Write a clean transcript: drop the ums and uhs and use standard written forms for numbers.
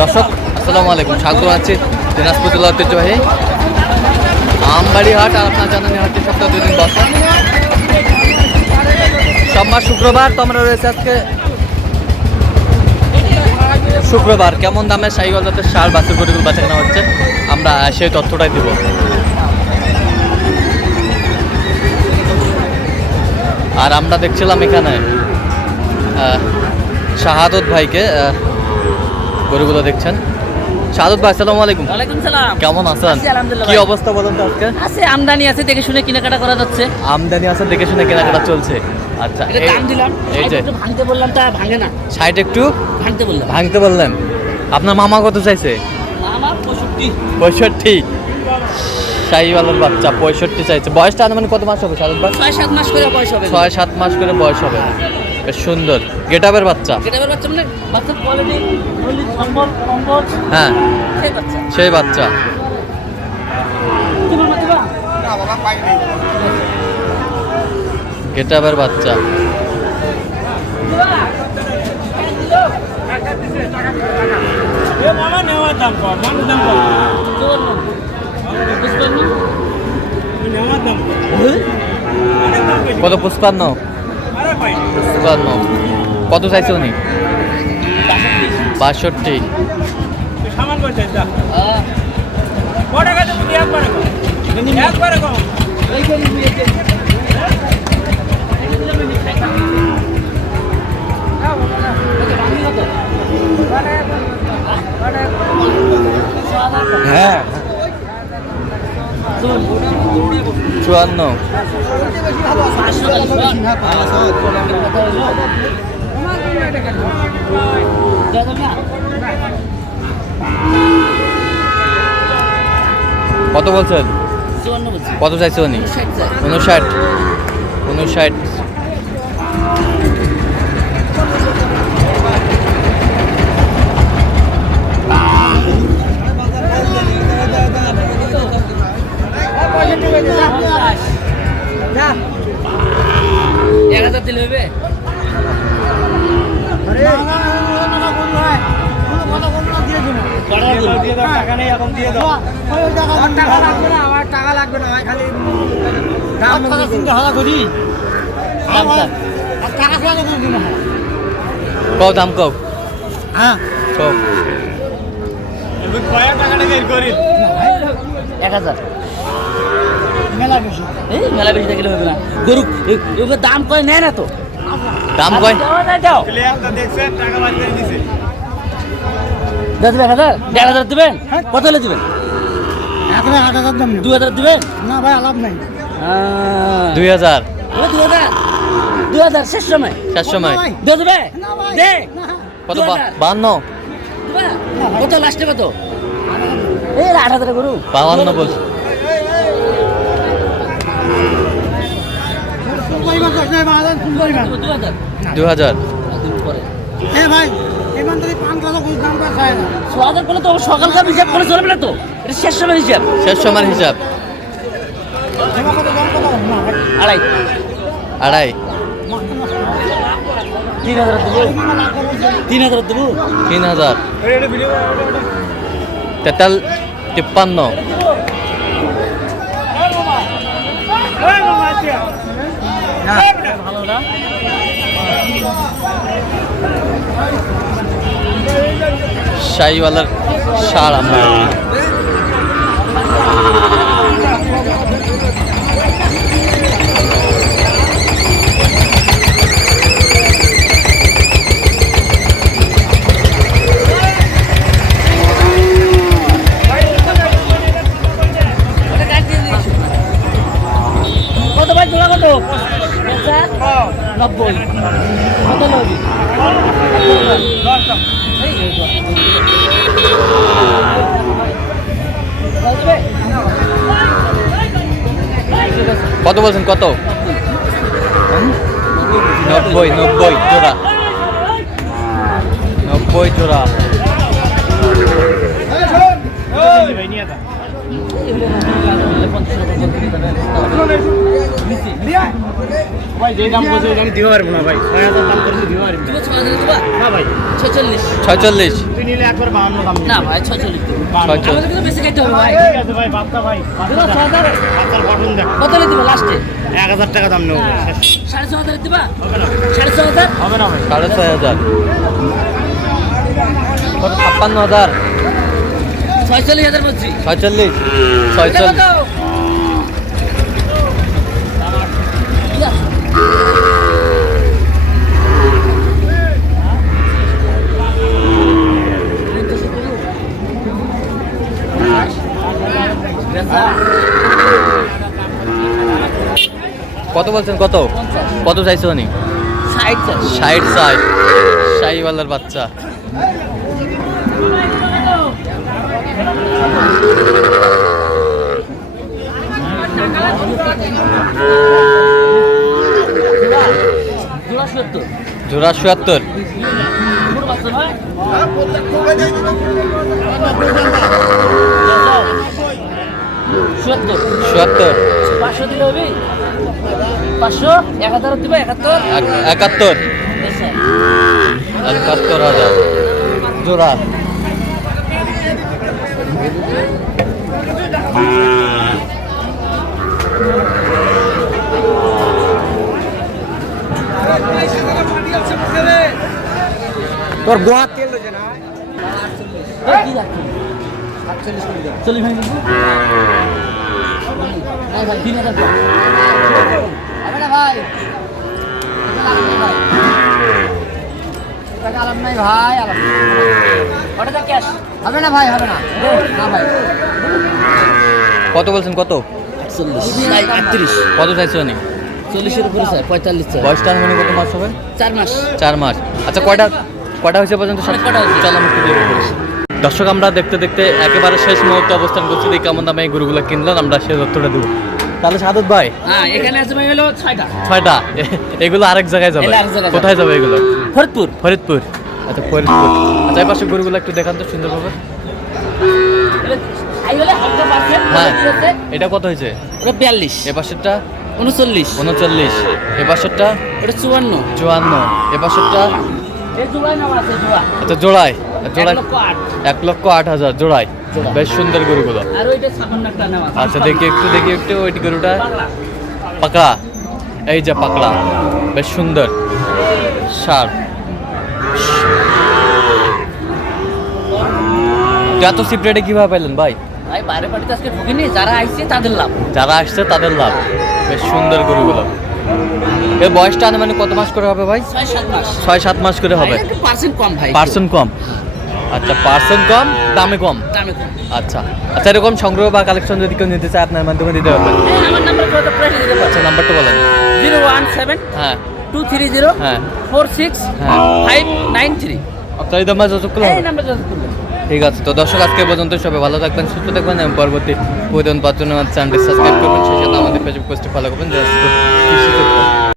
দর্শক আসসালামু আলাইকুম, স্বাগত আছি দিনাজপুর জেলার ঐতিহ্যবাহী আমবাড়ি হাট। আর আপনার জানেন হাটটি সপ্তাহে 2 দিন বসে, সোমবার শুক্রবার। তো আমরা রয়েছে আজকে শুক্রবার। কেমন দামে শাহিওয়াল জাতের ষাঁড় বাছুর গরুগুলো বেচা কেনা হচ্ছে আমরা সেই তথ্যটাই দিব। আর আমরা দেখছিলাম এখানে শাহাদত ভাইকে, গরুগুলো দেখছেন। শাহাদত ভাই আসসালামু আলাইকুম। ওয়ালাইকুম সালাম। কেমন আছেন? কি অবস্থা বলেন তো আজকে? আছে আমদানি আছে, দেখে শুনে কেনাকাটা করা যাচ্ছে। আমদানি আছে, দেখে শুনে কেনাকাটা চলছে। আচ্ছা, এটা দাম দিলাম, এই যে একটু ভাঙতে বললাম, তা ভাঙে না। সাইড একটু ভাঙতে বললেন। আপনার মামা কত চাইছে? মামা 65। শাহিওয়ালের বাচ্চা 65 চাইছে। বয়সটা আনুমানিক কত মাস হবে শাহাদত ভাই? 6-7 মাস করে বয়স হবে। 6-7 মাস করে বয়স হবে। বেশ সুন্দর গেটআপের বাচ্চা। গেটআপের বাচ্চা মানে বাচ্চার কোয়ালিটি, সম্বল কম্বল, হ্যাঁ সেই বাচ্চা। সেই বাচ্চা। কি মামা দিবা? না বাবা পাই নাই। গেটআপের বাচ্চা। এ মামা নেওয়ার দাম কম, মানুষ দাম কম। নেওয়ার দাম কম। অনেক দাম বেশি। কত? 55। আরে পাই নাই। 55 কত চাইছে উনি? 62। সামান করে চাই যা। কত টাকা দেবো তুই একবারে কম। একবারে কম। হ্যাঁ 54। কত বলছেন? কত চাইছে উনি? 59। দিলে হবে। টাকা নেই এখন দিয়ে দাও। আমার টাকা লাগবে না ভাই, খালি চিন্তা ভালো করি। কও দাম কও। হ্যাঁ কও। কয়েক টাকাটা বের করি। 1000 মেলা বেশি। এই মেলা বেশি দেখলে হবে না। গরু এবার দাম কয় নেয় না তো। দাম কয়? দাও ছেলে একটা দেখছে টাকা বাড়তে দিছে। দেবেন 1000? 1000 দিবেন? কত হলে দিবেন? 8,000 দাম নেই। 2000 দিবেন? না ভাই আলাপ নাই। 2000। 2000 শেষ সময় শেষ সময় দিয়ে দেবে। দে কত? 2000 52। দিবা? কত লাস্টে কত? এই 8000 গরু 52 বলছি। 2000। এ ভাই এমান থেকে 5,000 ঘুষ দাম করা খায় না। 6000 করলে তো সকালকার হিসাব করে চলবে না তো, এটা শেষ সময় হিসাব। শেষ সময়ের হিসাব। এবার কত দাম কত না ভাই। 2.5। 3000 দেবো। 3000 দেবো। 3000। এটা ভিডিও তেতাল 53। ভালো না? শাহিওয়ালের ষাঁড় আমরা কত ভাই জোড়া কত? 90। কত লাগবে? কত বলছেন? কত? 90 জোড়া। 90 জোড়া। ভাই যে দাম বলছে আমি দিতে পারবো না ভাই 6000 দাম করে দিতে পারবো তুমি 6000 দিবা না ভাই 46 46 তুই নিলে একবার 52 দাম না ভাই 46 46 আমাদের কিন্তু বেশি খাইতে হবে ভাই ঠিক আছে ভাই বাপ্পা ভাই দিবা 6000 বাচ্চার বটন দেখ কত দিবা লাস্টে 1000 টাকা দাম নেব 6500 দিবা হবে না 6500 হবে না ভাই 6500 কত 56000 46000 বলছি 46 এটা 46 কত? কি আছে? কত বলছেন কত কত চাইছো উনি 60 শাহিওয়ালার বাচ্চা জোড়া 77 77 500 দিলে হবে 500 1000 দিবা 71 71 71000 জোড়া তোর গোয়া তেল লইছে না কি রাখছো 48 ভাই নাই ভাই 3000 হবে না ভাই টাকা আলাম নাই ভাই আলাম ওটা ক্যাশ হবে না ভাই হবে না না ভাই কত বলছেন কত 38 কত চাইছো উনি 40 এর উপরে স্যার 45 স্যার বয়সটা মানে কত মাস হবে 4 মাস 4 মাস আচ্ছা কয়টা হয়েছে পর্যন্ত অনেক কটা হয়েছে। চল আমি একটু দেখে বলছি। দর্শক আমরা দেখতে দেখতে একেবারে শেষ মুহূর্তে অবস্থান করছি দেখি কেমন দামে এই গরুগুলো কিনলাম আমরা সেই তথ্যটা দেবো তাহলে সাদত ভাই হ্যাঁ এখানে আছে ভাই হলো 6টা 6টা এগুলো আরেক জায়গায় যাবে এগুলো আরেক জায়গায় কোথায় যাবে এগুলো ফরিদপুর ফরিদপুর আচ্ছা ফরিদপুর আচ্ছা এই পাশে গরুগুলো একটু দেখান তো সুন্দরভাবে আই হলে হালকা পার্সেন্ট হ্যাঁ ঠিক আছে এটা কত হয়েছে ওটা 42 এ পাশেরটা 39 39 এ পাশেরটা ওটা 54 54 এ পাশেরটা এই জোড়ায় নাম আছে জোড়া আচ্ছা জোড়ায় 1,08,000 1,08,000 জোড়ায় জোড়া। বেশ সুন্দর গরুগুলো আর ওইটা সামান্য একটা নাম আছে আচ্ছা দেখি একটু ওই গরুটা পাগলা। পাকড়া এই যে পাকড়া বেশ সুন্দর সার এত চিপ রেটে কিভাবে পেলেন ভাই ভাই বাইরে পার্টিতে আজকে ঢুকিনি যারা আইছে তাদের লাভ যারা আসছে তাদের লাভ বেশ সুন্দর গরুগুলো এর বয়সটা মানে কত মাস করে হবে ভাই 6-7 মাস 6-7 মাস করে হবে একটু পার্সেন্ট কম ভাই পার্সেন্ট কম আচ্ছা পার্সেন্ট কম দামে কম দামে কম আচ্ছা আচ্ছা এরকম সংগ্রহ বা কালেকশন যদি কেউ নিতে চায় আপনার মাধ্যমে দিতে পারবেন এই আমার নাম্বার কত প্রাইস দিতে আচ্ছা পারছেন নাম্বারটা বলেন 017 হ্যাঁ 230 হ্যাঁ 46 হ্যাঁ 593 আপনার এই দাম যতক্ষণ এই হবে নাম্বার যত করবেন ঠিক আছে তো দর্শক আজকে পর্যন্ত সবাই ভালো থাকবেন সুস্থ থাকবেন এবং পরবর্তী প্রতিদিন পাঁচজন আমার চ্যানেলটি সাবস্ক্রাইব করবেন সেই সাথে আমাদের ফেসবুক পোস্টে ফলো করবেন